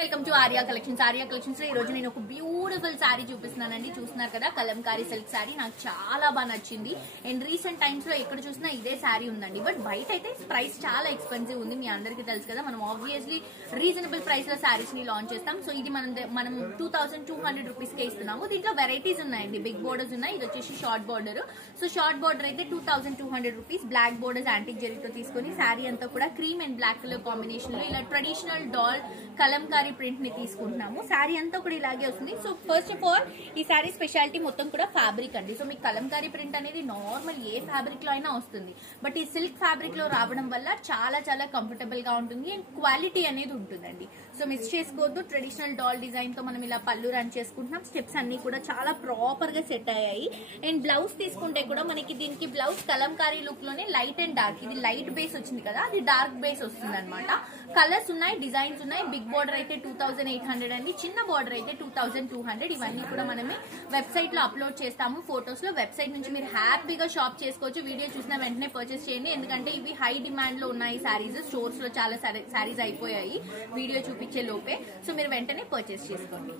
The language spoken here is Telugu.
Welcome to Arya collections. Arya collections లో ఈ రోజు నేను ఒక బ్యూటిఫుల్ శారీ చూపిస్తున్నానండి. చూస్తున్నారు కదా, కలంకారీ సిల్క్ శారీ. నాకు చాలా బాగా నచ్చింది. అండ్ రీసెంట్ టైమ్స్ లో ఎక్కడ చూసినా ఇదే శారీ ఉందండి. బట్ బయట అయితే ప్రైస్ చాలా ఎక్స్పెన్సివ్ ఉంది. మీ అందరికీ తెలుసు కదా, మనం ఆబ్వియస్లీ రీజనబుల్ ప్రైస్ లో శారీస్ ని లాంచ్ చేస్తాం. సో ఇది మనం 2200 రూపీస్ కే ఇస్తున్నాము. దీంట్లో వెరైటీస్ ఉన్నాయండి. బిగ్ బోర్డర్స్ ఉన్నాయి. ఇది వచ్చేసి short border. So short border అయితే 2200 రూపీస్. బ్లాక్ బోర్డర్స్ యాంటిక్ జరీతో తీసుకొని శారీ అంతా కూడా cream and black colour combination లో ఇలా ట్రెడిషనల్ డాల్ కలంకారీ ప్రింట్ ని తీసుకుంటున్నాము. శారీ అంతా కూడా ఇలాగే వస్తుంది. సో ఫస్ట్ ఆఫ్ ఆల్ ఈ శారీ స్పెషాలిటీ మొత్తం కూడా ఫ్యాబ్రిక్ అండి. సో మీకు కలంకారీ ప్రింట్ అనేది నార్మల్ ఏ ఫ్యాబ్రిక్ లో అయినా వస్తుంది. బట్ ఈ సిల్క్ ఫ్యాబ్రిక్ లో రావడం వల్ల చాలా చాలా కంఫర్టబుల్ గా ఉంటుంది అండ్ క్వాలిటీ అనేది ఉంటుందండి. సో మిస్ చేసుకోవద్దు. ట్రెడిషనల్ డాల్ డిజైన్ తో మనం ఇలా పళ్ళు రన్ చేసుకుంటున్నాం. స్టెప్స్ అన్ని కూడా చాలా ప్రాపర్ గా సెట్ అయ్యాయి. అండ్ బ్లౌజ్ తీసుకుంటే కూడా మనకి దీనికి బ్లౌజ్ కలంకారీ లుక్ లోనే లైట్ అండ్ డార్క్, ఇది లైట్ బేస్ వచ్చింది కదా, అది డార్క్ బేస్ వస్తుంది అనమాట. కలర్స్ ఉన్నాయి, డిజైన్స్ ఉన్నాయి. బిగ్ బోర్డర్ అయితే 2800 అండి. చిన్న బోర్డర్ అయితే 2200. ఇవన్నీ కూడా మనమే వెబ్సైట్ లో అప్లోడ్ చేస్తాము ఫోటోస్ లో. వెబ్సైట్ నుంచి మీరు హ్యాపీగా షాప్ చేసుకోవచ్చు. వీడియో చూసిన వెంటనే పర్చేస్ చేయండి. ఎందుకంటే ఇవి హై డిమాండ్ లో ఉన్నాయి శారీస్. స్టోర్స్ లో చాలా శారీస్ అయిపోయాయి వీడియో చూపించే లోపే. సో మీరు వెంటనే పర్చేస్ చేసుకోండి.